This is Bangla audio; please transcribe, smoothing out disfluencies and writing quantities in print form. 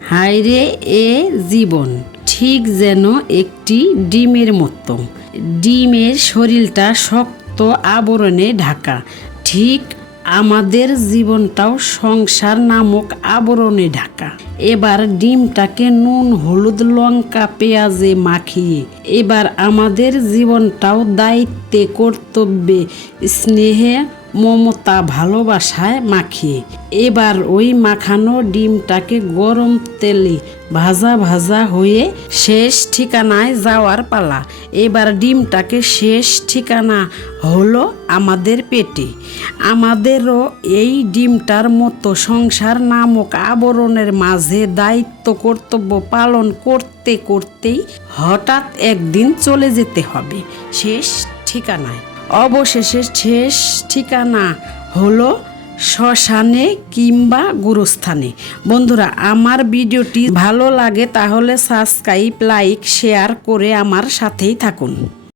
হায়রে এ জীবন ঠিক যেন একটি ডিমের মতো। ডিমের শরীরটা শক্ত আবরণে ঢাকা, ঠিক আমাদের জীবনটাও সংসার নামক আবরণে ঢাকা। এবার ডিমটাকে নুন হলুদ লঙ্কা পেঁয়াজে মাখিয়ে এবার আমাদের জীবনটাও দায়িত্বে কর্তব্যে স্নেহে মমতা ভালোবাসায় মাখিয়ে এবার ওই মাখানো ডিমটাকে গরম তেলে ভাজা ভাজা হয়ে শেষ ঠিকানায় যাওয়ার পালা। এবার ডিমটাকে শেষ ঠিকানা হলো আমাদের পেটে। আমাদেরও এই ডিমটার মতো সংসার নামক আবরণের মাঝে দায়িত্ব কর্তব্য পালন করতে করতেই হঠাৎ একদিন চলে যেতে হবে শেষ ঠিকানায়। অবশেষে শেষ ঠিকানা হলো শ্মশানে কিংবা গুরুস্থানে। বন্ধুরা, আমার ভিডিওটি ভালো লাগে তাহলে সাবস্ক্রাইব লাইক শেয়ার করে আমার সাথেই থাকুন।